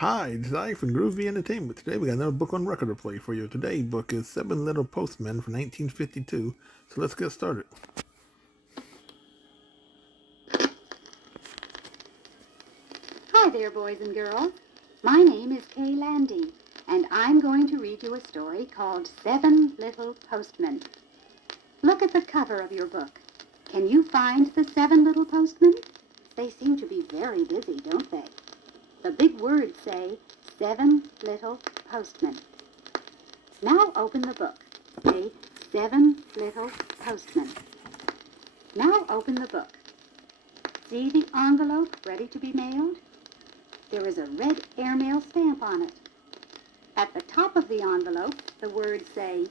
Hi, this is I from Groovy Entertainment. Today we got another book on record to play for you. Today's book is Seven Little Postmen from 1952. So let's get started. Hi there, boys and girls. My name is Kay Landy, and I'm going to read you a story called Seven Little Postmen. Look at the cover of your book. Can you find the seven little postmen? They seem to be very busy, don't they? The big words say, Seven Little Postmen. Now open the book. Say, Seven Little Postmen. Now open the book. See the envelope ready to be mailed? There is a red airmail stamp on it. At the top of the envelope, the words say,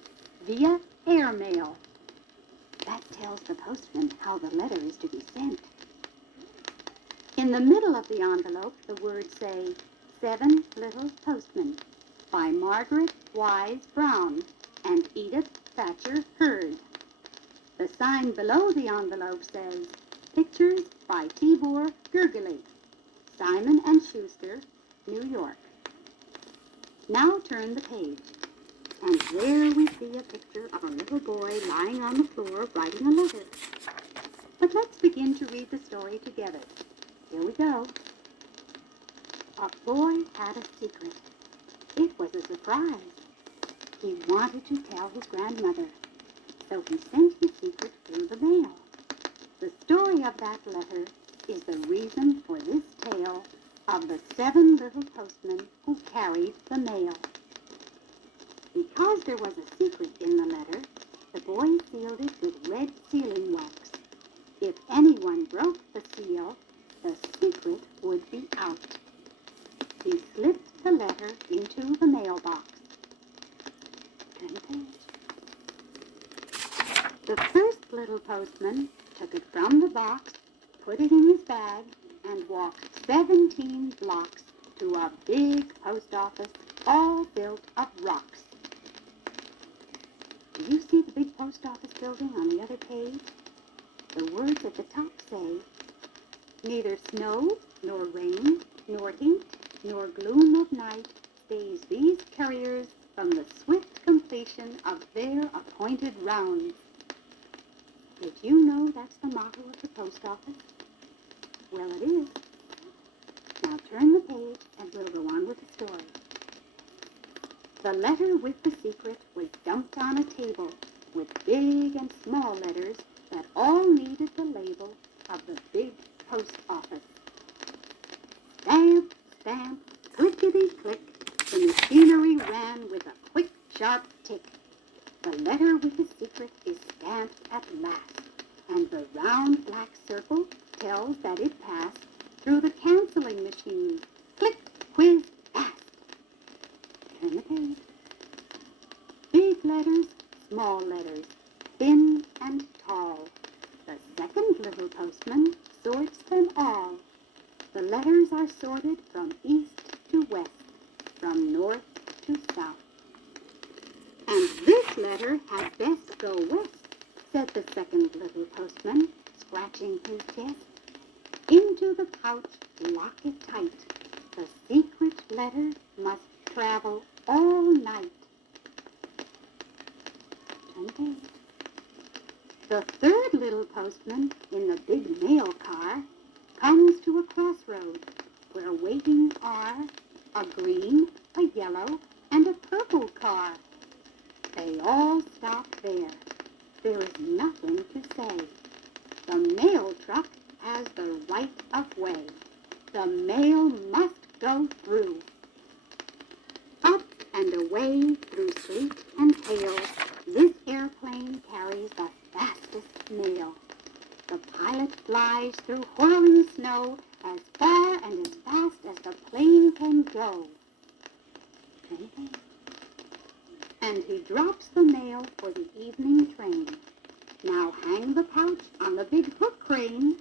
via airmail. That tells the postman how the letter is to be sent. In the middle of the envelope, the words say, Seven Little Postmen, by Margaret Wise Brown and Edith Thatcher Hurd. The sign below the envelope says, Pictures by Tibor Gergely, Simon & Schuster, New York. Now turn the page, and there we see a picture of a little boy lying on the floor writing a letter. But let's begin to read the story together. Here we go. A boy had a secret. It was a surprise. He wanted to tell his grandmother, so he sent his secret through the mail. The story of that letter is the reason for this tale of the seven little postmen who carried the mail. Because there was a secret in the letter, the boy sealed it with red sealing wax. If anyone broke the seal, the secret would be out. He slipped the letter into the mailbox. Turn the page. The first little postman took it from the box, put it in his bag, and walked 17 blocks to a big post office all built of rocks. Do you see the big post office building on the other page? The words at the top say, Neither snow, nor rain, nor heat, nor gloom of night stays these couriers from the swift completion of their appointed rounds. Did you know that's the motto of the post office? Well, it is. Now turn the page and we'll go on with the story. The letter with the secret was dumped on a table with big and small letters that all needed the label of the big post office. Stamp, stamp, clickety-click, the machinery ran with a quick, sharp tick. The letter with the secret is stamped at last, and the round black circle tells that it passed through the canceling machine. Click, whiz, fast. Turn the page. Big letters, small letters, thin and tall. The second little postman sorts them all. The letters are sorted from east to west, from north to south. And this letter had best go west, said the second little postman, scratching his chest. Into the pouch, lock it tight. The secret letter must travel all night. Turn the page. The third little postman in the big mail car comes to a crossroad where waiting are a green, a yellow, and a purple car. They all stop there. There is nothing to say. The mail truck has the right of way. The mail must go through. Up and away through sleet and hail, this airplane carries the fastest mail. The pilot flies through whirling snow as far and as fast as the plane can go. And he drops the mail for the evening train. Now hang the pouch on the big hook crane.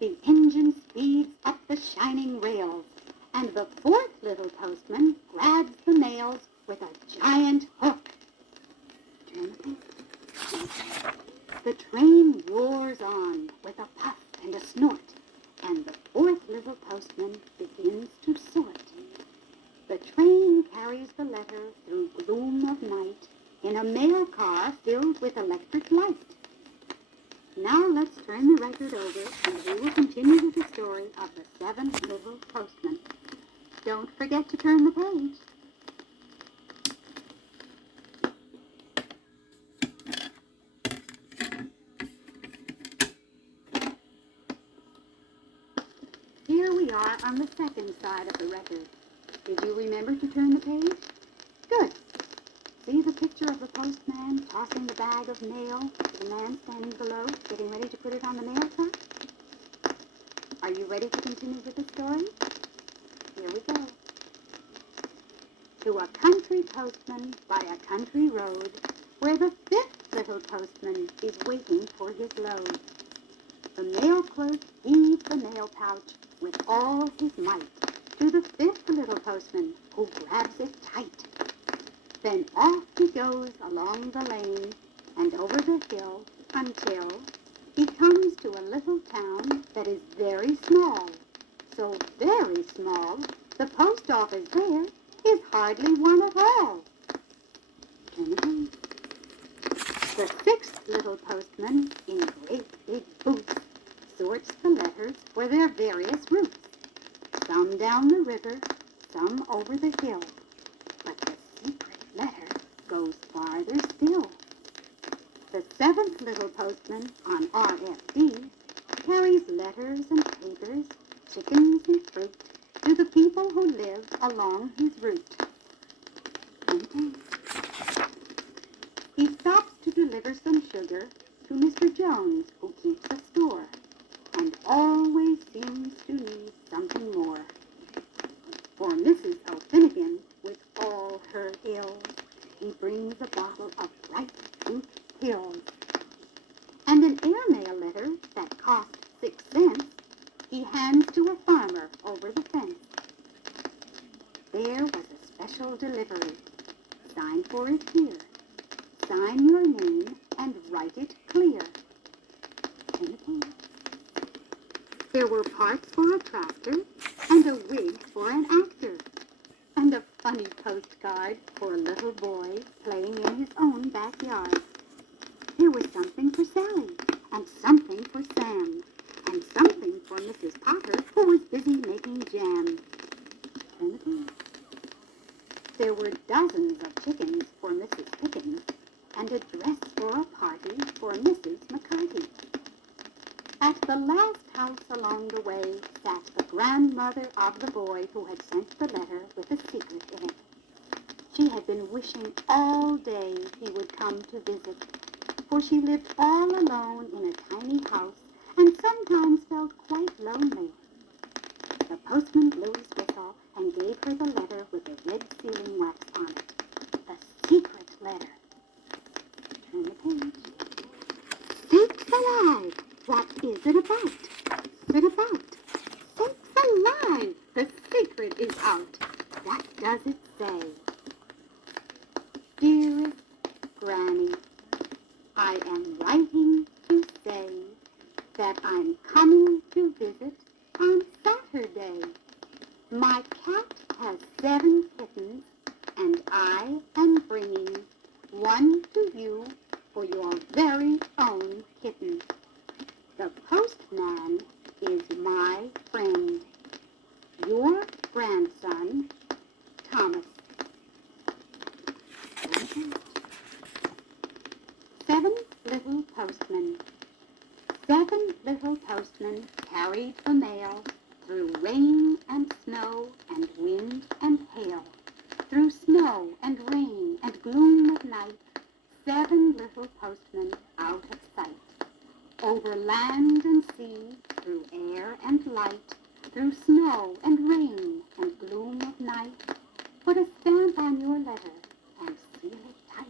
The engine speeds up the shining rails, and the fourth little postman grabs the mails with a giant hook. Turn the page. The train roars on with a puff and a snort, and the fourth little postman begins to sort. train carries the letter through gloom of night in a mail car filled with electric light. Now let's turn the record over and we will continue with the story of the 7 little postmen. Don't forget to turn the page. Here we are on the second side of the record. Did you remember to turn the page? Good. See the picture of the postman tossing the bag of mail to the man standing below, getting ready to put it on the mail truck? Are you ready to continue with the story? Here we go. To a country postman by a country road, where the 5th little postman is waiting for his load. The mail clerk heaves the mail pouch with all his might to the 5th little postman, who grabs it tight. Then off he goes along the lane and over the hill until he comes to a little town that is very small. So very small, the post office there is hardly one at all. Turn the page. The 6th little postman, in great big boots, sorts the letters for their various routes. Some down the river, some over the hill. But the secret letter goes farther still. The 7th little postman, on RFD, carries letters and papers, chickens and fruit, to the people who live along his route. He stops to deliver some sugar to Mr. Jones, who keeps a store, and always seems to need something more. For Mrs. O'Finnegan, with all her ills, he brings a bottle of bright pink pills. And an airmail letter that cost 6 cents he hands to a farmer over the fence. There was a special delivery. Sign for it here. Sign your name and write it clear. There were parts for a tractor and a wig for an actor and a funny postcard for a little boy playing in his own backyard. There was something for Sally and something for Sam and something for Mrs. Potter, who was busy making jam. There were dozens of chickens for Mrs. Pickens and a dress for a party for Mrs. McCarty. At the last house along the way sat the grandmother of the boy who had sent the letter with a secret in it. She had been wishing all day he would come to visit, for she lived all alone in a tiny house and sometimes felt quite lonely. The postman blew his whistle and gave her the letter with the red sealing wax on it. The secret letter. Turn the page. Sakes alive! What is it about? It about? Sakes alive! The secret is out. What does it say? Dearest Granny, I am writing to say that I'm coming to visit on Saturday. My cat has 7 kittens, and I am bringing one to you for your very own kitten. The postman is my friend, your grandson, Thomas. 7 little postmen. 7 little postmen carried the mail through rain and snow and wind and hail, through snow and rain and gloom of night. 7 little postmen out of sight, over land and sea, through air and light, through snow and rain and gloom of night. Put a stamp on your letter and seal it tight.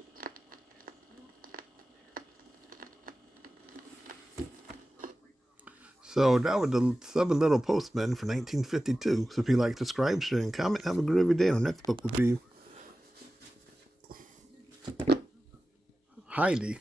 So that was the 7 Little Postmen for 1952. So if you like, subscribe, share, and comment. Have a groovy day. Our next book will be Heidi.